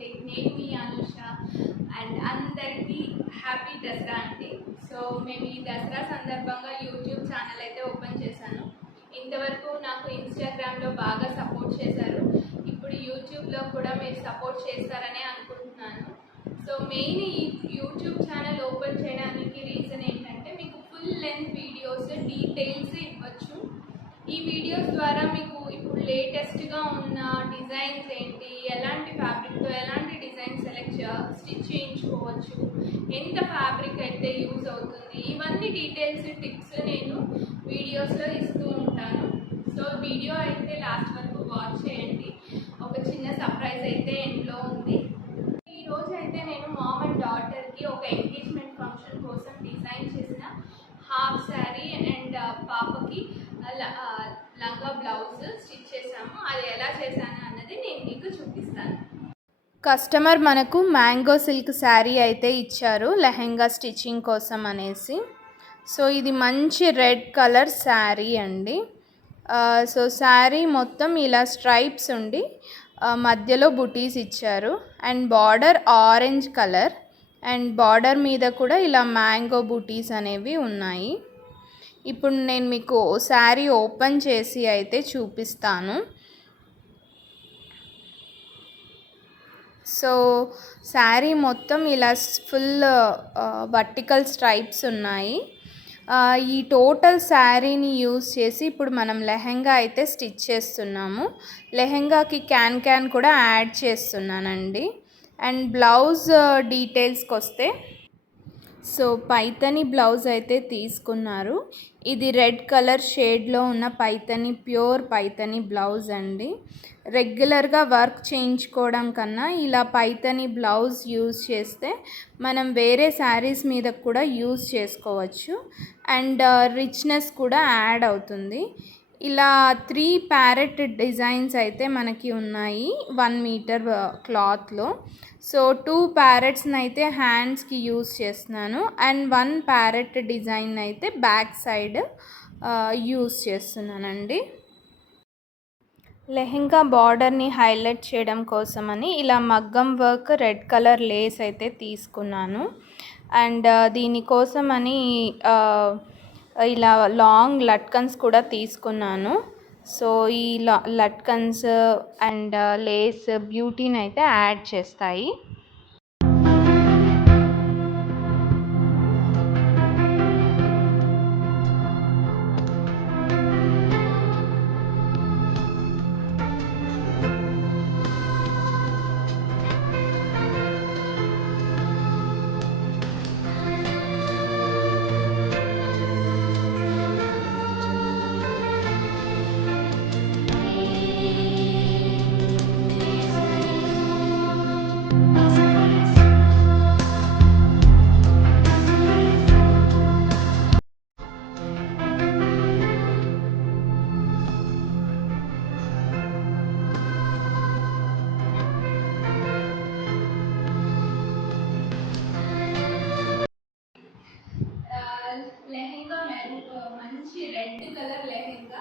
నేను మీ అనుష అండ్ అందరికీ హ్యాపీ దసరా అండి. సో మేము ఈ దసరా సందర్భంగా యూట్యూబ్ ఛానల్ అయితే ఓపెన్ చేశాను. ఇంతవరకు నాకు ఇన్స్టాగ్రామ్లో బాగా సపోర్ట్ చేశారు. ఇప్పుడు యూట్యూబ్లో కూడా మీరు సపోర్ట్ చేస్తారనే అనుకుంటున్నాను. సో మెయిన్ ఈ యూట్యూబ్ ఛానల్ ఓపెన్ చేయడానికి రీజన్ ఏంటంటే మీకు ఫుల్ లెంత్ వీడియోస్ డీటెయిల్స్ ఇవ్వచ్చు. ఈ వీడియోస్ ద్వారా మీకు ఇప్పుడు లేటెస్ట్గా ఉన్న డిజైన్స్ ఏంటి, ఎలాంటి ఫ్యాబ్రిక్తో ఎలాంటి డిజైన్ స్టిచ్ చేయించుకోవచ్చు, ఎంత ఫ్యాబ్రిక్ అయితే యూజ్ అవుతుంది, ఇవన్నీ డీటెయిల్స్ టిప్స్ నేను వీడియోస్లో ఇస్తూ ఉంటాను. సో వీడియో అయితే లాస్ట్ వరకు వాచ్ చేయండి. ఒక చిన్న సర్ప్రైజ్ అయితే ఎండ్లో ఉంది. ఈరోజు అయితే నేను మామ్ అండ్ డాటర్కి ఒక ఎంగేజ్మెంట్ ఫంక్షన్ కోసం డిజైన్ చేసిన హాఫ్ శారీ అండ్ పాపకి లంగా బ్లౌజ్ స్టిచ్ చేసాము. అది ఎలా చేశాను అన్నది నేను మీకు చూపిస్తాను. కస్టమర్ మనకు మ్యాంగో సిల్క్ శారీ అయితే ఇచ్చారు లెహెంగా స్టిచ్చింగ్ కోసం అనేసి. సో ఇది మంచి రెడ్ కలర్ శారీ అండి. సో శారీ మొత్తం ఇలా స్ట్రైప్స్ ఉండి మధ్యలో బుటీస్ ఇచ్చారు and border orange colour and border మీద కూడా ఇలా మ్యాంగో బుటీస్ అనేవి ఉన్నాయి. ఇప్పుడు నేను మీకు శారీ ఓపెన్ చేసి అయితే చూపిస్తాను. సో శారీ మొత్తం ఇలా ఫుల్ వర్టికల్ స్ట్రైప్స్ ఉన్నాయి. ఈ టోటల్ శారీని యూజ్ చేసి ఇప్పుడు మనం లెహెంగా అయితే స్టిచ్ చేస్తున్నాము. లెహెంగాకి క్యాన్ కూడా యాడ్ చేస్తున్నానండి. అండ్ బ్లౌజ్ డీటెయిల్స్కి వస్తే సో పైతని బ్లౌజ్ అయితే తీసుకున్నారు. ఇది రెడ్ కలర్ షేడ్లో ఉన్న పైతని, ప్యూర్ పైతని బ్లౌజ్ అండి. రెగ్యులర్గా వర్క్ చేయించుకోవడం కన్నా ఇలా పైతని బ్లౌజ్ యూజ్ చేస్తే మనం వేరే శారీస్ మీద కూడా యూజ్ చేసుకోవచ్చు అండ్ రిచ్నెస్ కూడా యాడ్ అవుతుంది. ఇలా 3 ప్యారెట్ డిజైన్స్ అయితే మనకి ఉన్నాయి 1 మీటర్ క్లాత్లో. సో 2 ప్యారెట్స్ని అయితే హ్యాండ్స్కి యూజ్ చేస్తున్నాను అండ్ 1 ప్యారెట్ డిజైన్ అయితే బ్యాక్ సైడ్ యూజ్ చేస్తున్నానండి. లెహెంగా బార్డర్ని హైలైట్ చేయడం కోసమని ఇలా మగ్గం వర్క్ రెడ్ కలర్ లేస్ అయితే తీసుకున్నాను అండ్ దీనికోసమని ఇలా లాంగ్ లట్కన్స్ కూడా తీసుకున్నాను. సో ఈ లట్కన్స్ అండ్ లేస్ బ్యూటీని అయితే యాడ్ చేస్తాయి. లెహెంగా మంచి red colour lehenga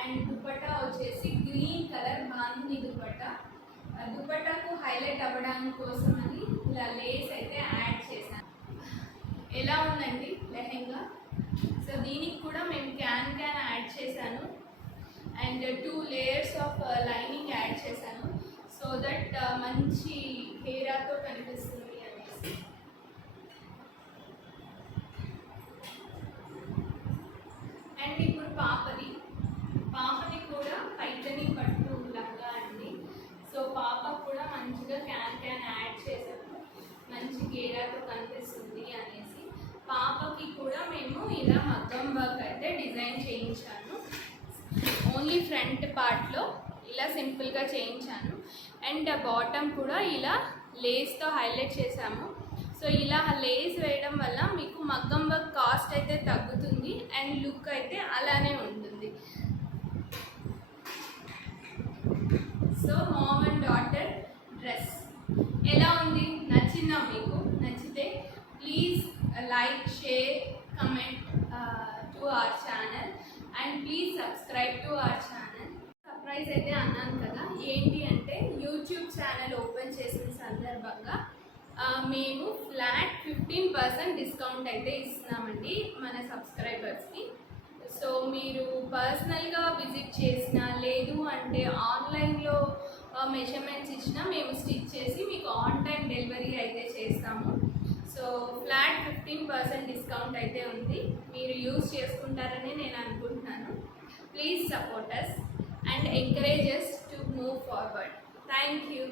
and dupatta వచ్చేసి గ్రీన్ కలర్ బాందిని దుపట్టా. దుపట్టాకు హైలైట్ అవ్వడానికి కోసమని ఇలా లేస్ అయితే యాడ్ చేశాను. ఎలా ఉందండి లెహెంగా? సో దీనికి కూడా మేము క్యాన్ యాడ్ చేశాను and 2 layers of lining add చేశాను సో దట్ మంచి హేరాతో కనిపిస్తుంది అనేసి. అండ్ ఇప్పుడు పాపది కూడా పైతని పట్టు లంగా అండి. సో పాప కూడా మంచిగా క్యాన్ యాడ్ చేసాము మంచి గేరాతో కనిపిస్తుంది అనేసి. పాపకి కూడా మేము ఇలా మగ్గం వర్క్ అయితే డిజైన్ చేయించాను. ఓన్లీ ఫ్రంట్ పార్ట్లో ఇలా సింపుల్గా చేయించాను అండ్ బాటమ్ కూడా ఇలా లేస్తో హైలైట్ చేసాము. సో ఇలా లేస్ వేయడం వల్ల మీకు మగ్గం వర్క్ కాస్ట్ అయితే తగ్గుతుంది అండ్ లుక్ అయితే అలానే ఉంటుంది. So mom and daughter dress ఎలా ఉంది? నచ్చిందా మీకు? నచ్చితే please like, share, comment to our channel and please subscribe to our channel. Surprise అయితే అన్నాను కదా, ఏంటి అంటే యూట్యూబ్ ఛానల్ ఓపెన్ చేసిన సందర్భంగా మేము ఫ్లాట్ 15% డిస్కౌంట్ అయితే ఇస్తున్నామండి మన సబ్స్క్రైబర్స్కి. సో మీరు పర్సనల్గా విజిట్ చేసినా లేదు అంటే ఆన్లైన్లో మెజర్మెంట్స్ ఇచ్చినా మేము స్టిచ్ చేసి మీకు ఆన్ టైం డెలివరీ అయితే చేస్తాము. సో ఫ్లాట్ 15% డిస్కౌంట్ అయితే ఉంది, మీరు యూజ్ చేసుకుంటారని నేను అనుకుంటున్నాను. Please support us and encourage us to move forward. Thank you.